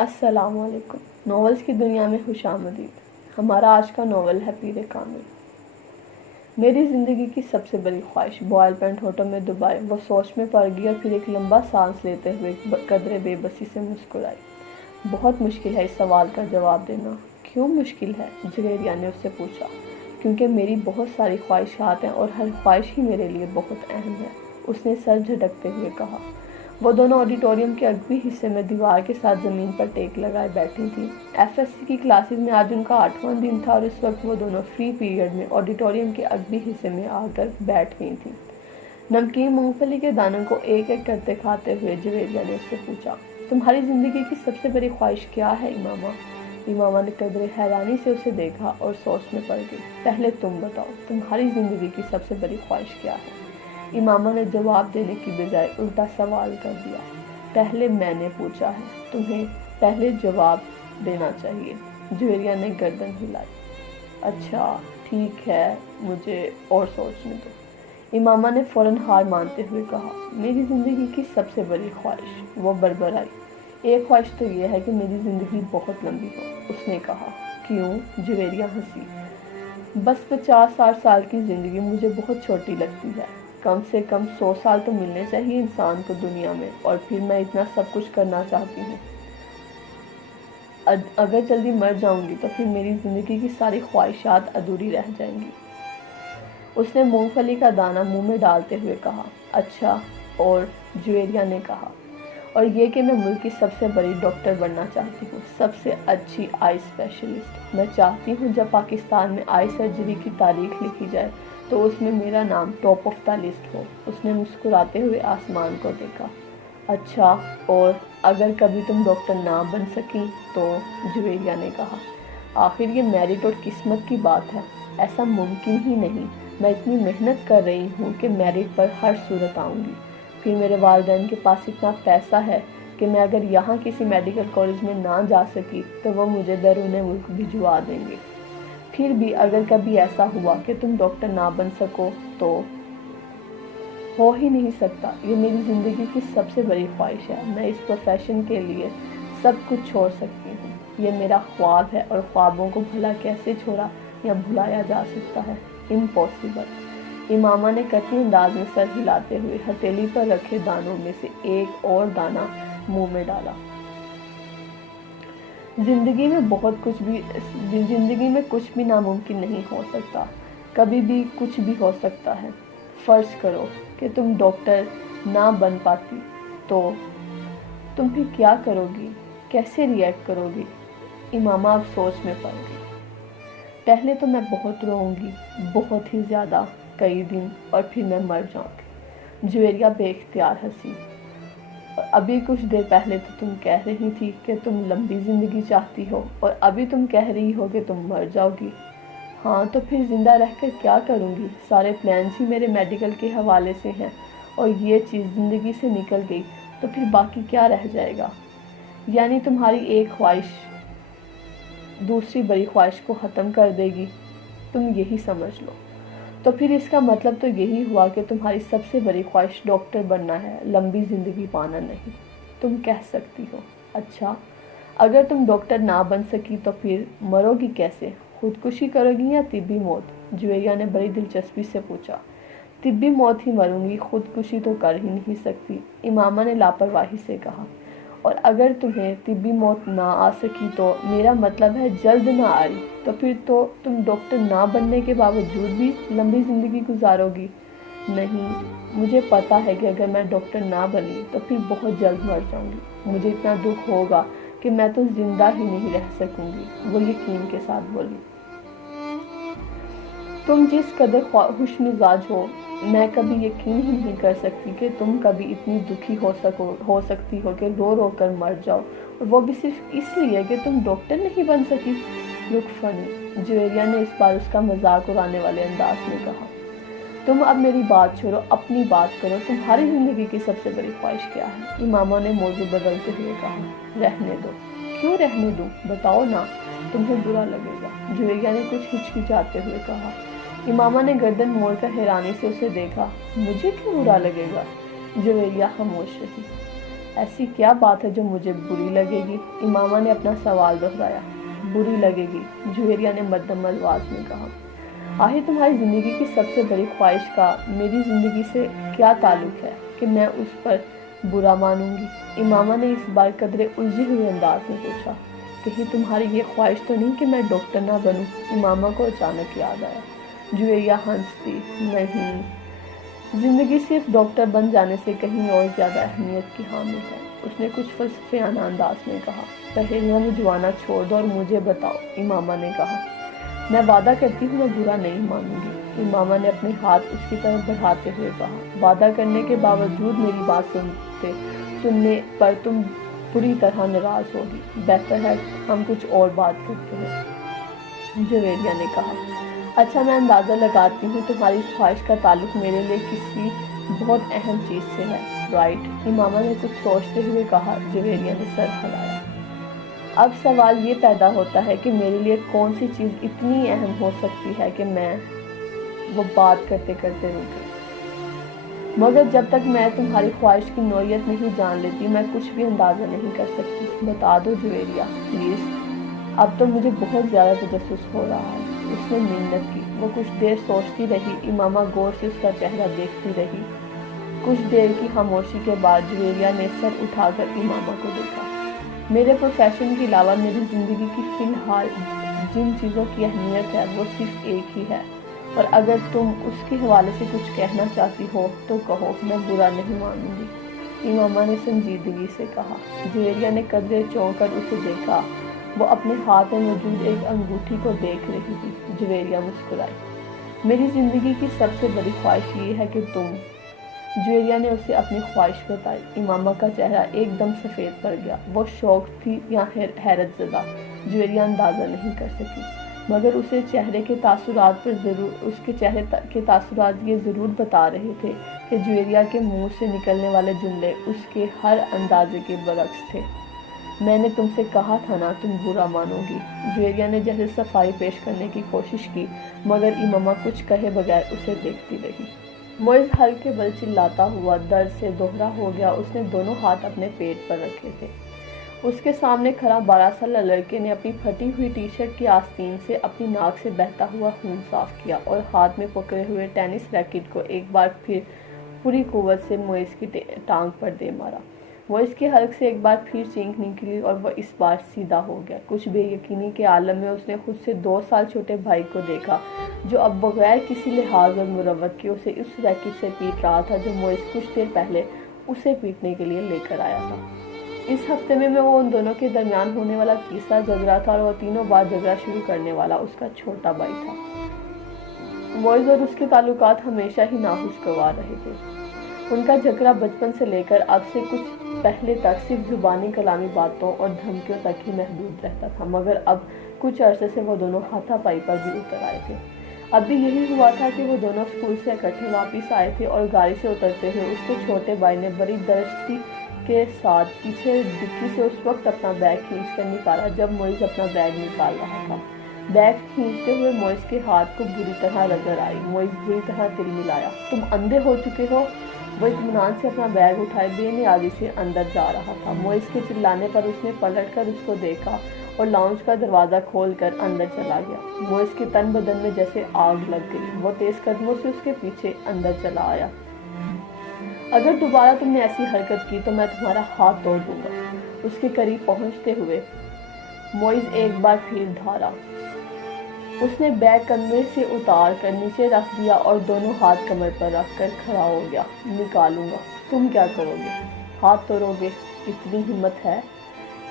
السلام علیکم۔ ناولز کی دنیا میں خوش آمدید۔ ہمارا آج کا ناول ہے پیر کامل۔ میری زندگی کی سب سے بڑی خواہش بوائل پینٹ ہوٹل میں دبائے وہ سوچ میں پڑ گئی اور پھر ایک لمبا سانس لیتے ہوئے قدرے بے بسی سے مسکرائی۔ بہت مشکل ہے اس سوال کا جواب دینا۔ کیوں مشکل ہے؟ جویریہ نے اس سے پوچھا۔ کیونکہ میری بہت ساری خواہشات ہیں اور ہر خواہش ہی میرے لیے بہت اہم ہے، اس نے سر جھٹکتے ہوئے کہا۔ وہ دونوں آڈیٹوریم کے اگبی حصے میں دیوار کے ساتھ زمین پر ٹیک لگائے بیٹھی تھیں۔ ایف ایس سی کی کلاسز میں آج ان کا 8واں دن تھا اور اس وقت وہ دونوں فری پیریڈ میں آڈیٹوریم کے اگبی حصے میں آ کر بیٹھ گئی تھیں۔ نمکین مونگ پھلی کے دانوں کو ایک ایک کرتے کھاتے ہوئے جویریہ نے اس سے پوچھا، تمہاری زندگی کی سب سے بڑی خواہش کیا ہے امامہ؟ امامہ نے قدرے حیرانی سے اسے دیکھا اور سوچ میں پڑ گئی۔ پہلے تم بتاؤ، تمہاری زندگی کی سب سے بڑی خواہش کیا ہے؟ امامہ نے جواب دینے کی بجائے الٹا سوال کر دیا۔ پہلے میں نے پوچھا ہے، تمہیں پہلے جواب دینا چاہیے۔ جویریہ نے گردن ہلائی۔ اچھا ٹھیک ہے، مجھے اور سوچنے دو۔ امامہ نے فوراً ہار مانتے ہوئے کہا، میری زندگی کی سب سے بڑی خواہش۔ وہ بڑبڑائی۔ ایک خواہش تو یہ ہے کہ میری زندگی بہت لمبی ہو، اس نے کہا۔ کیوں؟ جویریہ ہنسی۔ بس 50-60 سال کی زندگی مجھے بہت چھوٹی لگتی ہے۔ کم سے کم 100 سال تو ملنے چاہیے انسان کو دنیا میں، اور پھر میں اتنا سب کچھ کرنا چاہتی ہوں۔ اگر جلدی مر جاؤں گی تو پھر میری زندگی کی ساری خواہشات ادھوری رہ جائیں گی۔ اس نے مونگ پھلی کا دانہ منہ میں ڈالتے ہوئے کہا۔ اچھا اور؟ جویریہ نے کہا۔ اور یہ کہ میں ملک کی سب سے بڑی ڈاکٹر بننا چاہتی ہوں، سب سے اچھی آئی اسپیشلسٹ۔ میں چاہتی ہوں جب پاکستان میں آئی سرجری کی تاریخ لکھی جائے تو اس میں میرا نام ٹاپ آف دا لسٹ ہو۔ اس نے مسکراتے ہوئے آسمان کو دیکھا۔ اچھا اور اگر کبھی تم ڈاکٹر نہ بن سکیں تو؟ جویریہ نے کہا۔ آخر یہ میرٹ اور قسمت کی بات ہے، ایسا ممکن ہی نہیں۔ میں اتنی محنت کر رہی ہوں کہ میرٹ پر ہر صورت آؤں گی۔ پھر میرے والدین کے پاس اتنا پیسہ ہے کہ میں اگر یہاں کسی میڈیکل کالج میں نہ جا سکی تو وہ مجھے بیرون ملک بھجوا دیں گے۔ پھر بھی اگر کبھی ایسا ہوا کہ تم ڈاکٹر نہ بن سکو تو؟ ہو ہی نہیں سکتا۔ یہ میری زندگی کی سب سے بڑی خواہش ہے۔ میں اس پروفیشن کے لیے سب کچھ چھوڑ سکتی ہوں۔ یہ میرا خواب ہے اور خوابوں کو بھلا کیسے چھوڑا یا بھلایا جا سکتا ہے؟ امپاسبل۔ امامہ نے قطعی انداز میں سر ہلاتے ہوئے ہتھیلی پر رکھے دانوں میں سے ایک اور دانہ منہ میں ڈالا۔ زندگی میں کچھ بھی ناممکن نہیں ہو سکتا، کبھی بھی کچھ بھی ہو سکتا ہے۔ فرض کرو کہ تم ڈاکٹر نہ بن پاتی تو تم پھر کیا کرو گی؟ کیسے ری ایکٹ کرو گی؟ امامہ اب سوچ میں پڑ گئی۔ پہلے تو میں بہت روؤں گی، بہت ہی زیادہ، کئی دن، اور پھر میں مر جاؤں گی۔ جویریہ بے اختیار ہنسی۔ اور ابھی کچھ دیر پہلے تو تم کہہ رہی تھی کہ تم لمبی زندگی چاہتی ہو، اور ابھی تم کہہ رہی ہو کہ تم مر جاؤ گی۔ ہاں تو پھر زندہ رہ کر کیا کروں گی؟ سارے پلانس ہی میرے میڈیکل کے حوالے سے ہیں، اور یہ چیز زندگی سے نکل گئی تو پھر باقی کیا رہ جائے گا؟ یعنی تمہاری ایک خواہش دوسری بڑی خواہش کو ختم کر دے گی، تم یہی سمجھ لو۔ تو پھر اس کا مطلب تو یہی ہوا کہ تمہاری سب سے بڑی خواہش ڈاکٹر بننا ہے، لمبی زندگی پانا نہیں۔ تم کہہ سکتی ہو۔ اچھا اگر تم ڈاکٹر نہ بن سکی تو پھر مرو گی کیسے؟ خودکشی کرو گی یا طبی موت؟ جویریہ نے بڑی دلچسپی سے پوچھا۔ طبی موت ہی مروں گی، خودکشی تو کر ہی نہیں سکتی، امامہ نے لاپرواہی سے کہا۔ اور اگر تمہیں طبی موت نہ آ سکی تو میرا مطلب ہے جلد نہ آئی تو پھر تو تم ڈاکٹر نہ بننے کے باوجود بھی لمبی زندگی گزارو گی۔ نہیں، مجھے پتا ہے کہ اگر میں ڈاکٹر نہ بنی تو پھر بہت جلد مر جاؤں گی، مجھے اتنا دکھ ہوگا کہ میں تو زندہ ہی نہیں رہ سکوں گی، وہ یقین کے ساتھ بولی۔ تم جس قدر خوش مزاج ہو، میں کبھی یقین ہی نہیں کر سکتی کہ تم کبھی اتنی دکھی ہو سکتی ہو کہ رو رو کر مر جاؤ، اور وہ بھی صرف اس لیے کہ تم ڈاکٹر نہیں بن سکی۔ لک فنی، جویریہ نے اس بار اس کا مذاق اڑانے والے انداز میں کہا۔ تم اب میری بات چھوڑو، اپنی بات کرو، تمہاری زندگی کی سب سے بڑی خواہش کیا ہے؟ امامہ نے موضوع بدلتے ہوئے کہا۔ رہنے دو۔ کیوں رہنے دوں؟ بتاؤ نا، تمہیں برا لگے گا، جویریہ نے کچھ ہچکچاتے ہوئے کہا۔ امامہ نے گردن موڑ کر حیرانی سے اسے دیکھا۔ مجھے کیوں برا لگے گا؟ جویریہ خاموش رہی۔ ایسی کیا بات ہے جو مجھے بری لگے گی؟ امامہ نے اپنا سوال دہرایا۔ بری لگے گی، جویریہ نے مدھم الفاظ میں کہا۔ آخر تمہاری زندگی کی سب سے بڑی خواہش کا میری زندگی سے کیا تعلق ہے کہ میں اس پر برا مانوں گی؟ امامہ نے اس بار قدرے الجھے ہوئے انداز میں پوچھا۔ کہیں تمہاری یہ خواہش تو نہیں کہ میں ڈاکٹر نہ بنوں؟ امامہ کو اچانک یاد آیا۔ جویریہ ہنسی۔ نہیں، زندگی صرف ڈاکٹر بن جانے سے کہیں اور زیادہ اہمیت کی حامل ہے، اس نے کچھ فلسفیانہ انداز میں کہا۔ پہیلیاں بجھوانا چھوڑ دو اور مجھے بتاؤ، امامہ نے کہا۔ میں وعدہ کرتی ہوں میں برا نہیں مانوں گی، امامہ نے اپنے ہاتھ اس کی طرف بڑھاتے ہوئے کہا۔ وعدہ کرنے کے باوجود میری بات سننے پر تم بری طرح ناراض ہوگی۔ بہتر ہے ہم کچھ اور بات کرتے ہیں، جویریہ نے کہا۔ اچھا، میں اندازہ لگاتی ہوں تمہاری اس خواہش کا تعلق میرے لیے کسی بہت اہم چیز سے ہے، رائٹ؟ امامہ نے کچھ سوچتے ہوئے کہا۔ جویریہ نے سر ہلایا۔ اب سوال یہ پیدا ہوتا ہے کہ میرے لیے کون سی چیز اتنی اہم ہو سکتی ہے کہ میں وہ بات کرتے کرتے رکے، مگر جب تک میں تمہاری خواہش کی نوعیت نہیں جان لیتی میں کچھ بھی اندازہ نہیں کر سکتی۔ بتا دو جویریہ، پلیز، اب تو مجھے بہت زیادہ تجسس ہو رہا ہے۔ اس نے منت کی۔ وہ کچھ دیر سوچتی رہی، امامہ غور سے اس کا چہرہ دیکھتی رہی۔ کچھ دیر کی خاموشی کے بعد جویریہ نے سر اٹھا کر امامہ کو دیکھا۔ میرے پروفیشن کے علاوہ میری زندگی کی فی الحال جن چیزوں کی اہمیت ہے وہ صرف ایک ہی ہے، اور اگر تم اس کے حوالے سے کچھ کہنا چاہتی ہو تو کہو، میں برا نہیں مانوں گی، امامہ نے سنجیدگی سے کہا۔ جویریہ نے قدرے چونک کر اسے دیکھا۔ وہ اپنے ہاتھ میں موجود ایک انگوٹھی کو دیکھ رہی تھی۔ جویریہ مسکرائی۔ میری زندگی کی سب سے بڑی خواہش یہ ہے کہ تم، جویریہ نے اسے اپنی خواہش بتائی۔ امامہ کا چہرہ ایک دم سفید پڑ گیا۔ وہ شوق تھی یا حیرت زدہ، جویریہ اندازہ نہیں کر سکی، مگر اسے چہرے کے تاثرات یہ ضرور بتا رہے تھے کہ جویریہ کے منہ سے نکلنے والے جملے اس کے ہر اندازے کے برعکس تھے۔ میں نے تم سے کہا تھا نا تم برا مانو گی، جویریہ نے جیسے صفائی پیش کرنے کی کوشش کی، مگر امامہ کچھ کہے بغیر اسے دیکھتی رہی۔ موئز ہلکے بل چلاتا ہوا درد سے دوہرا ہو گیا۔ اس نے دونوں ہاتھ اپنے پیٹ پر رکھے تھے۔ اس کے سامنے کھڑا 12 سالہ لڑکے نے اپنی پھٹی ہوئی ٹی شرٹ کی آستین سے اپنی ناک سے بہتا ہوا خون صاف کیا اور ہاتھ میں پکڑے ہوئے ٹینس ریکٹ کو ایک بار پھر پوری قوت سے موئز کی ٹانگ پر دے مارا۔ موئز کے حلق سے ایک بار پھر چینخ نکلی اور وہ اس بار سیدھا ہو گیا۔ کچھ بے یقینی کے عالم میں اس نے خود سے 2 سال چھوٹے بھائی کو دیکھا جو اب بغیر کسی لحاظ اور مروت کے اسے اس ریکٹ سے پیٹ رہا تھا جو موئز کچھ دیر پہلے اسے پیٹنے کے لیے لے کر آیا تھا۔ اس ہفتے میں وہ ان دونوں کے درمیان ہونے والا تیسرا جھگڑا تھا اور وہ تینوں بار جھگڑا شروع کرنے والا اس کا چھوٹا بھائی تھا۔ موئز اور اس کے تعلقات ہمیشہ ہی ناخوشگوار رہے تھے۔ ان کا جھگڑا بچپن سے لے کر اب سے کچھ پہلے تک صرف زبانی کلامی باتوں اور دھمکیوں تک ہی محدود رہتا تھا، مگر اب کچھ عرصے سے وہ دونوں ہاتھا پائی پر بھی اتر آئے تھے۔ اب بھی یہی ہوا تھا کہ وہ دونوں اسکول سے اکٹھے واپس آئے تھے اور گاڑی سے اترتے ہوئے اس کے چھوٹے بھائی نے بڑی درستی کے ساتھ پیچھے ڈکی سے اس وقت اپنا بیگ کھینچ کر نکالا جب موئز اپنا بیگ نکال رہا تھا۔ بیگ کھینچتے ہوئے موئز کے ہاتھ کو بری طرح رگڑ آئی۔ موئز بری طرح تلملایا۔ تم اندھے ہو چکے ہو؟ وہ اطمینان سے اپنا بیگ اٹھائے بے نیازی سے اندر جا رہا تھا۔ موئز کے چلانے پر اس نے پلٹ کر اس کو دیکھا اور لاؤنج کا دروازہ کھول کر اندر چلا گیا۔ موئز کے تن بدن میں جیسے آگ لگ گئی۔ وہ تیز قدموں سے اس کے پیچھے اندر چلا آیا۔ اگر دوبارہ تم نے ایسی حرکت کی تو میں تمہارا ہاتھ توڑ دوں گا۔ اس کے قریب پہنچتے ہوئے موئز ایک بار پھر دھارا۔ اس نے بیگ کندھے سے اتار کر نیچے رکھ دیا اور دونوں ہاتھ کمر پر رکھ کر کھڑا ہو گیا۔ نکالوں گا۔ تم کیا کرو گے؟ ہاتھ توڑو گے؟ اتنی ہمت ہے؟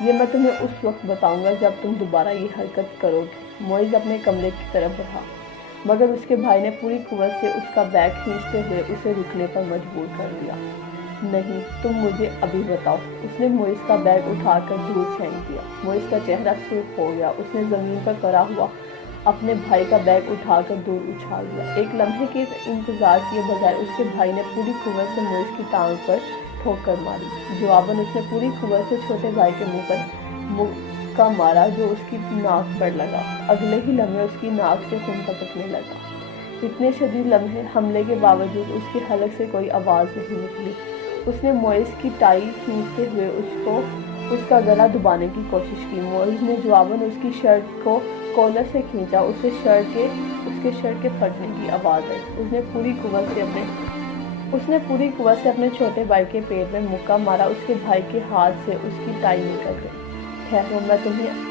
یہ میں تمہیں اس وقت بتاؤں گا جب تم دوبارہ یہ حرکت کرو گے۔ موئز اپنے کمرے کی طرف بڑھا، مگر اس کے بھائی نے پوری قوت سے اس کا بیگ کھینچتے ہوئے اسے رکنے پر مجبور کر دیا۔ نہیں، تم مجھے ابھی بتاؤ۔ اس نے موئز کا بیگ اٹھا کر دور پھینک دیا۔ موئز کا چہرہ سرخ ہو گیا۔ اس نے زمین پر پڑا ہوا اپنے بھائی کا بیگ اٹھا کر دور اچھال دیا۔ ایک لمحے کے انتظار کیے بغیر اس کے بھائی نے پوری قوت سے موئز کی ٹانگ پر ٹھوکر ماری۔ جواباً اس نے پوری قوت سے چھوٹے بھائی کے منہ پر مکہ مارا جو اس کی ناک پر لگا۔ اگلے ہی لمحے اس کی ناک سے خون ٹپکنے لگا۔ اتنے شدید حملے کے باوجود اس کے حلق سے کوئی آواز نہیں نکلی۔ اس نے موئز کی ٹائی کھینچتے ہوئے اس کا گلا دبانے کی کوشش کی۔ موئز نے جواباً اس کی شرٹ کو کالر سے کھینچا۔ اس کے شرٹ کے پھٹنے کی آواز آئی۔ اس نے پوری قوت سے اپنے چھوٹے بھائی کے پیٹ میں مکہ مارا۔ اس کے بھائی کے ہاتھ سے اس کی ٹائی نکل گئی۔ ٹھہرو، میں تمہیں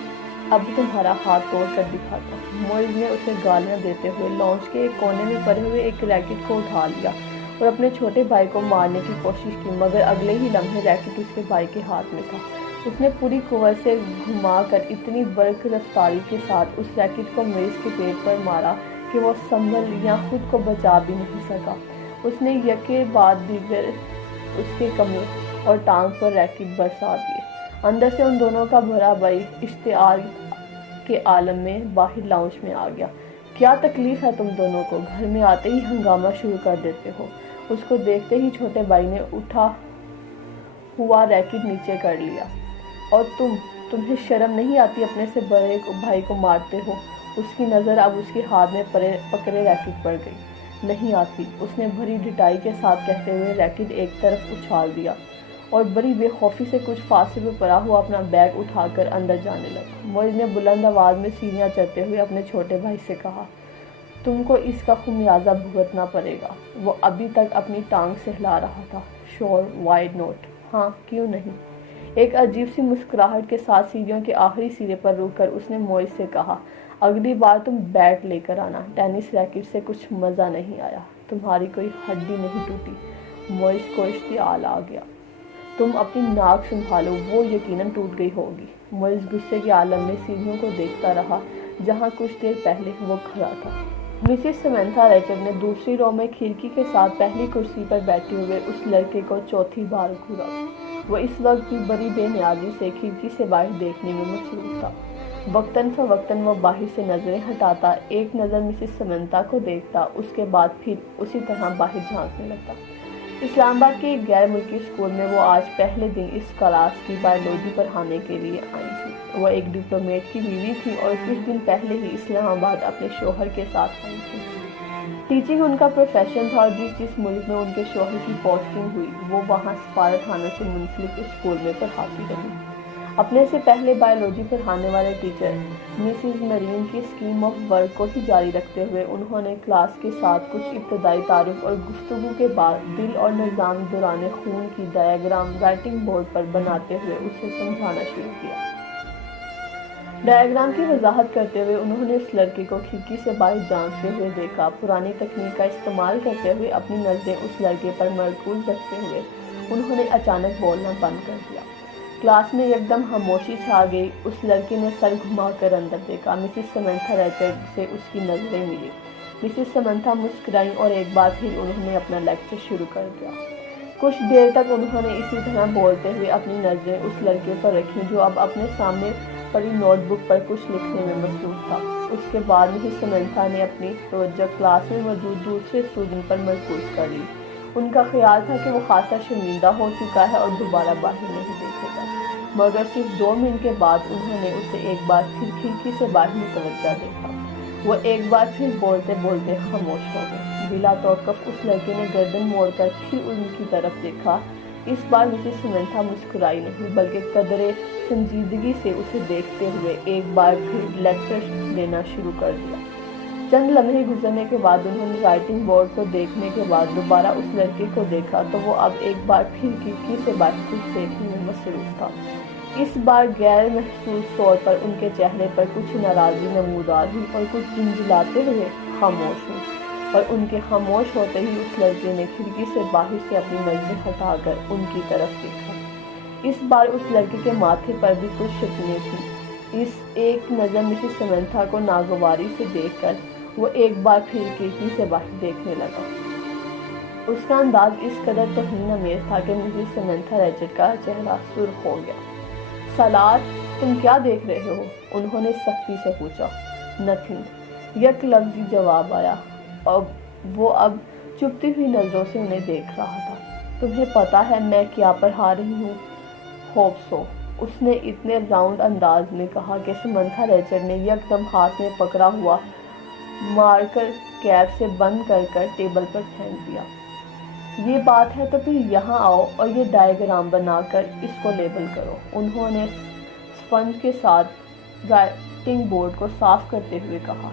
اب تمہارا ہاتھ توڑ کر دکھاتا ہوں۔ موئز نے اسے گالیاں دیتے ہوئے لانچ کے ایک کونے میں پڑے ہوئے ایک ریکٹ کو اٹھا لیا اور اپنے چھوٹے بھائی کو مارنے کی کوشش کی، مگر اگلے ہی لمحے ریکٹ اس کے بھائی کے ہاتھ میں تھا۔ اس نے پوری قوت سے گھما کر اتنی برق رفتاری کے ساتھ اس ریکٹ کو موئز کے پیٹ پر مارا کہ وہ سنبھل یا خود کو بچا بھی نہیں سکا۔ اس نے یکے بعد دیگر اس کے کمر اور ٹانگ پر ریکٹ برسا دیے۔ اندر سے ان دونوں کا بھرا بھائی اشتعال کے عالم میں باہر لاؤنج میں آ گیا۔ کیا تکلیف ہے تم دونوں کو؟ گھر میں آتے ہی ہنگامہ شروع کر دیتے ہو۔ اس کو دیکھتے ہی چھوٹے بھائی نے اٹھا ہوا ریکٹ نیچے کر لیا۔ اور تمہیں شرم نہیں آتی؟ اپنے سے بڑے بھائی کو مارتے ہو۔ اس کی نظر اب اس کے ہاتھ میں پکڑے ریکٹ پر گئی۔ نہیں آتی، اس نے بڑی ڈٹائی کے ساتھ کہتے ہوئے ریکٹ ایک طرف اچھال دیا اور بڑی بے خوفی سے کچھ فاصلے پر پڑا ہوا اپنا بیگ اٹھا کر اندر جانے لگا۔ موئز نے بلند آواز میں سیڑھیاں چڑھتے ہوئے اپنے چھوٹے بھائی سے کہا، تم کو اس کا خمیازہ بھگتنا پڑے گا۔ وہ ابھی تک اپنی ٹانگ سے ہلا رہا تھا۔ شور، وائڈ نوٹ، ہاں کیوں نہیں؟ ایک عجیب سی مسکراہٹ کے ساتھ سیڑھیوں کے آخری سرے پر رک کر اس نے موئز سے کہا، اگلی بار تم بیٹ لے کر آنا۔ ٹینس ریکٹ سے کچھ مزہ نہیں آیا، تمہاری کوئی ہڈی نہیں ٹوٹی۔ موئز کو اشتعال آ گیا۔ تم اپنی ناک سنبھالو، وہ یقیناً ٹوٹ گئی ہوگی۔ موئز غصے کے عالم میں سیڑھیوں کو دیکھتا رہا جہاں کچھ دیر پہلے وہ کھڑا تھا۔ مسز سمنتھا ریچرڈ نے دوسری رو میں کھڑکی کے ساتھ پہلی کرسی پر بیٹھے ہوئے اس لڑکے کو چوتھی بار گھورا۔ وہ اس وقت بھی بڑی بے نیازی سے کھڑکی سے باہر دیکھنے میں مصروف تھا۔ وقتاً فوقتاً وہ باہر سے نظریں ہٹاتا، ایک نظر مسز سمنتھا کو دیکھتا، اس کے بعد پھر اسی طرح باہر جھانکنے لگتا۔ اسلام آباد کے ایک غیر ملکی اسکول میں وہ آج پہلے دن اس کلاس کی بایولوجی پڑھانے کے لیے آئی تھی۔ وہ ایک ڈپلومیٹ کی بیوی تھی اور کچھ دن پہلے ہی اسلام آباد اپنے شوہر کے ساتھ آئی تھی۔ ٹیچنگ ان کا پروفیشن تھا اور جس ملک میں ان کے شوہر کی پوسٹنگ ہوئی وہ وہاں سفارت خانہ سے منسلک اسکول میں پڑھاتی رہی۔ اپنے سے پہلے بایولوجی پڑھانے والے ٹیچر مسز مرین کی اسکیم آف ورک کو ہی جاری رکھتے ہوئے انہوں نے کلاس کے ساتھ کچھ ابتدائی تعارف اور گفتگو کے بعد دل اور نظام دوران خون کی ڈایاگرام رائٹنگ بورڈ پر بناتے ہوئے اسے سمجھانا شروع کیا۔ ڈایاگرام کی وضاحت کرتے ہوئے انہوں نے اس لڑکے کو کھڑکی سے باہر جھانکتے ہوئے دیکھا۔ پرانی تکنیک کا استعمال کرتے ہوئے اپنی نظریں اس لڑکے پر مرکوز رکھتے ہوئے انہوں نے اچانک بولنا بند کر دیا۔ کلاس میں یکدم خاموشی چھا گئی۔ اس لڑکے نے سر گھما کر اندر دیکھا۔ مسز سمنتھا ریچرڈ سے اس کی نظریں ملی۔ مسز سمنتھا مسکرائیں اور ایک بار پھر انہوں نے اپنا لیکچر شروع کر دیا۔ کچھ دیر تک انہوں نے اسی طرح بولتے ہوئے اپنی نظریں اس لڑکے پر رکھیں جو اب اپنے سامنے پڑی نوٹ بک پر کچھ لکھنے میں مصروف تھا۔ اس کے بعد مسز سمنتھا نے اپنی توجہ کلاس میں موجود دوسرے اسٹوڈنٹ پر مرکوز کر لی۔ ان کا خیال تھا کہ وہ خاصا شرمندہ ہو چکا ہے اور دوبارہ باہر نہیں دیکھے گا، مگر صرف 2 منٹ کے بعد انہوں نے اسے ایک بار پھر کھڑکی سے باہر متوجہ دیکھا۔ وہ ایک بار پھر بولتے بولتے خاموش ہو گئے۔ بلا توقف اس لڑکے نے گردن موڑ کر پھر ان کی طرف دیکھا۔ اس بار مسز سمنتھا مسکرائی نہیں بلکہ قدرے سنجیدگی سے اسے دیکھتے ہوئے ایک بار پھر لیکچر دینا شروع کر دیا۔ چند لمحے گزرنے کے بعد انہوں نے رائٹنگ بورڈ کو دیکھنے کے بعد دوبارہ اس لڑکے کو دیکھا تو وہ اب ایک بار پھر کھڑکی سے باہر کچھ دیکھنے میں مصروف تھا۔ اس بار غیر محسوس طور پر ان کے چہرے پر کچھ ناراضی نمودار ہوئی اور کچھ جھنجھلاتے ہوئے خاموش ہوئے، اور ان کے خاموش ہوتے ہی اس لڑکے نے کھڑکی سے باہر سے اپنی نظریں ہٹا کر ان کی طرف دیکھا۔ اس بار اس لڑکے کے ماتھے پر بھی کچھ شکنیں تھیں۔ اس ایک نظر مسز سمنتھا کو ناگواری سے دیکھ کر وہ ایک بار پھر کھڑکی سے باہر دیکھنے لگا۔ اس کا انداز اس قدر توہین آمیز تھا کہ مسز سمنتھا ریچرڈ کا چہرہ سرخ ہو گیا۔ سالار، تم کیا دیکھ رہے ہو؟ انہوں نے سختی سے پوچھا۔ نتھنگ، یک لفظی جواب آیا۔ وہ اب چپتی ہوئی نظروں سے انہیں دیکھ رہا تھا۔ تمہیں پتا ہے میں کیا پڑھا رہی ہوں؟ ہوپ سو، اس نے اتنے راؤنڈ انداز میں کہا کہ سمنتھا ریچرڈ نے یکدم ہاتھ میں پکڑا ہوا مارکر کیپ سے بند کر ٹیبل پر پھینک دیا۔ یہ بات ہے تو پھر یہاں آؤ اور یہ ڈائیگرام بنا کر اس کو لیبل کرو۔ انہوں نے اسپنج کے ساتھ رائٹنگ بورڈ کو صاف کرتے ہوئے کہا۔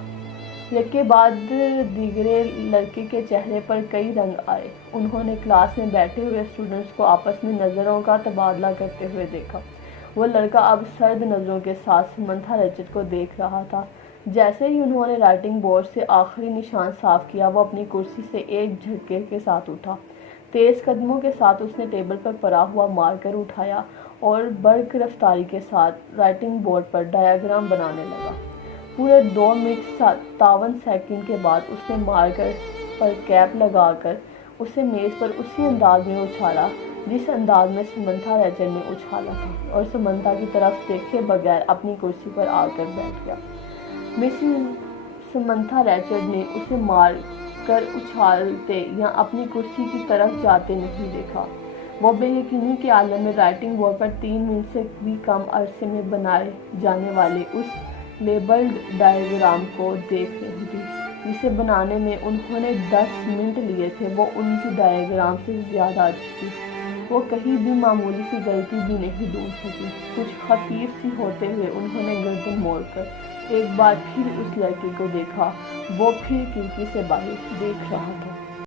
یکے بعد دیگرے لڑکے کے چہرے پر کئی رنگ آئے۔ انہوں نے کلاس میں بیٹھے ہوئے اسٹوڈنٹس کو آپس میں نظروں کا تبادلہ کرتے ہوئے دیکھا۔ وہ لڑکا اب سرد نظروں کے ساتھ سمنتھا ریچارڈ کو دیکھ رہا تھا۔ جیسے ہی انہوں نے رائٹنگ بورڈ سے آخری نشان صاف کیا، وہ اپنی کرسی سے ایک جھٹکے کے ساتھ اٹھا۔ تیز قدموں کے ساتھ اس نے ٹیبل پر پڑا ہوا مارکر اٹھایا اور برق رفتاری کے ساتھ رائٹنگ بورڈ پر ڈایاگرام بنانے لگا۔ پورے 2 منٹ 57 سیکنڈ کے بعد اس نے مارکر پر کیپ لگا کر اسے میز پر اسی انداز میں اچھالا جس انداز میں سمنتھا ریچارڈ نے اچھالا تھا، اور سمنتھا کی طرف دیکھے بغیر اپنی کرسی پر آ کر بیٹھ گیا۔ مسز سمنتھا ریچارڈ نے اسے مارکر اچھالتے یا اپنی کرسی کی طرف جاتے نہیں دیکھا۔ وہ بے یقینی کے عالم میں رائٹنگ بورڈ پر 3 منٹ سے بھی کم عرصے میں بنائے جانے والے اس لیبلڈ ڈائیگرام کو دیکھ رہی تھی جسے بنانے میں انہوں نے 10 منٹ لیے تھے۔ وہ ان کی ڈائیگرام سے زیادہ اچھی تھی۔ وہ کہیں بھی معمولی سی غلطی بھی نہیں ڈھونڈ سکی۔ کچھ خفیف سی ہوتے ہوئے انہوں نے گردن موڑ کر ایک بار پھر اس لڑکے کو دیکھا۔ وہ پھر کھڑکی سے باہر دیکھ رہا تھا۔